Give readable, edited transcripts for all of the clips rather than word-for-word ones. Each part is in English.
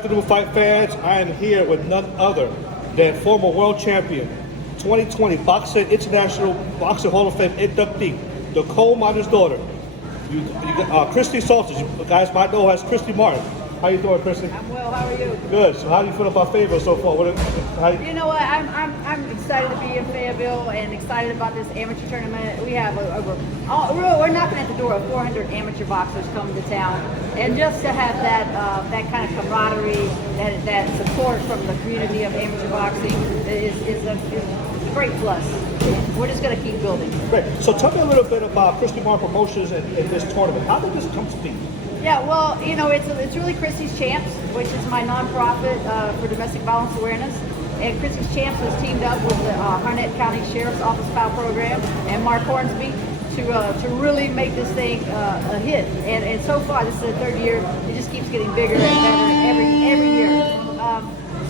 Afternoon Fight fans, I am here with none other than former world champion, 2020 Boxing International Boxing Hall of Fame inductee, the coal miner's daughter, Christy Salters. You guys might know her as Christy Martin. How you doing, Christy? I'm well. How are you? Good. So how do you feel about Fayetteville so far? You know what? I'm excited to be in Fayetteville and excited about this amateur tournament. We have we're knocking at the door of 400 amateur boxers coming to town, and just to have that kind of camaraderie, that support from the community of amateur boxing is a great plus. We're just going to keep building. Great. So tell me a little bit about Christy Martin Promotions and this tournament. How did this come to be? Yeah, well, you know, it's really Christy's Champs, which is my nonprofit for domestic violence awareness. And Christy's Champs has teamed up with the Harnett County Sheriff's Office POW program and Mark Hornsby to really make this thing a hit. And so far, this is the third year. It just keeps getting bigger and better every year.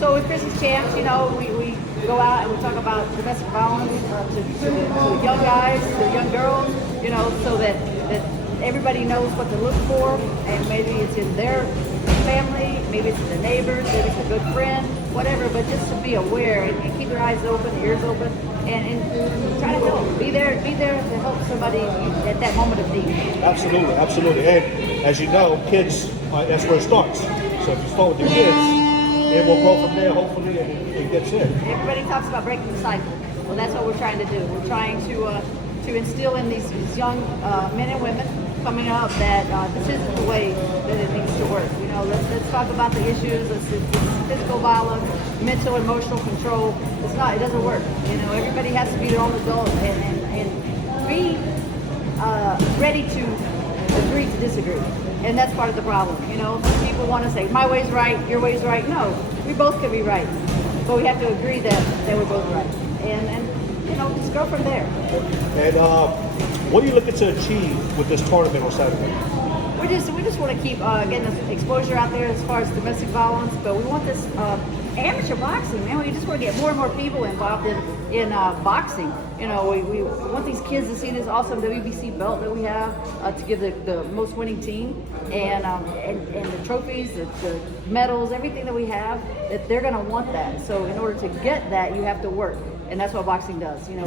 So with Christy's Champs, you know, we go out and we talk about domestic violence to the young guys, to the young girls, you know, so that everybody knows what to look for, and maybe it's in their family, maybe it's in the neighbors, maybe it's a good friend, whatever, but just to be aware and keep your eyes open, ears open, and try to help. Be there to help somebody at that moment of need. Absolutely, absolutely. And as you know, kids, that's where it starts. So if you start with your kids, it will grow from there, hopefully, and it gets in. Everybody talks about breaking the cycle. Well, that's what we're trying to do. We're trying to instill in these young men and women coming up that this isn't the way that it needs to work. You know, let's talk about the issues. It's physical violence, mental, emotional control. It doesn't work. You know, everybody has to be their own adult and be ready to agree to disagree. And that's part of the problem. You know, some people want to say, my way's right, your way's right. No, we both can be right. But we have to agree that we're both right. And you know, just go from there. And what are you looking to achieve with this tournament on Saturday? We just want to keep getting this exposure out there as far as domestic violence, but we want this amateur boxing, man. We just want to get more and more people involved in boxing. You know, we want these kids to see this awesome WBC belt that we have to give the most winning team, and the trophies, the medals, everything that we have, that they're going to want that. So in order to get that, you have to work. And that's what boxing does, you know,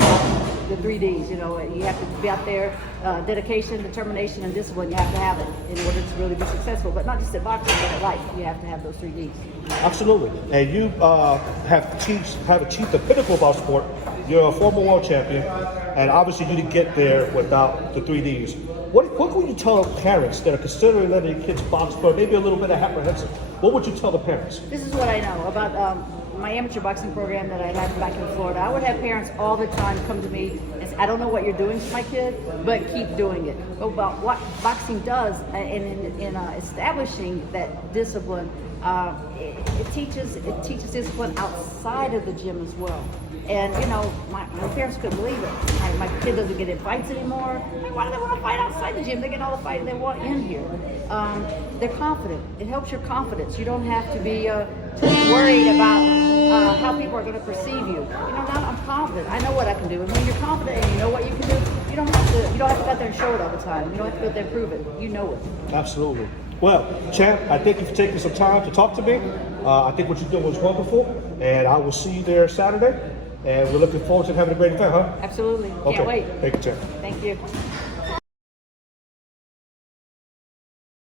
the 3 Ds, you know, you have to be out there, dedication, determination, and discipline, you have to have it in order to really be successful, but not just at boxing, but at life, you have to have those 3 Ds. Absolutely. And you have achieved the pinnacle of our sport. You're a former world champion, and obviously you didn't get there without the 3 Ds. What would you tell parents that are considering letting their kids box for maybe a little bit of apprehensive? What would you tell the parents? This is what I know about my amateur boxing program that I have back in Florida. I would have parents all the time come to me and say, I don't know what you're doing to my kid, but keep doing it. About what boxing does in establishing that discipline, it teaches discipline outside of the gym as well. And you know, my parents couldn't believe it. My kid doesn't get in fights anymore. Why do they want to fight outside the gym? They get all the fighting they want in here. They're confident. It helps your confidence. You don't have to be worried about how people are going to perceive you. You know, now I'm confident. I know what I can do. And when you're confident and you know what you can do, you don't have to go out there and show it all the time. You don't have to go out there and prove it. You know it. Absolutely. Well, Champ, I thank you for taking some time to talk to me. I think what you did was wonderful, and I will see you there Saturday. And we're looking forward to having a great event, huh? Absolutely. Can't wait. Thank you, Champ. Thank you.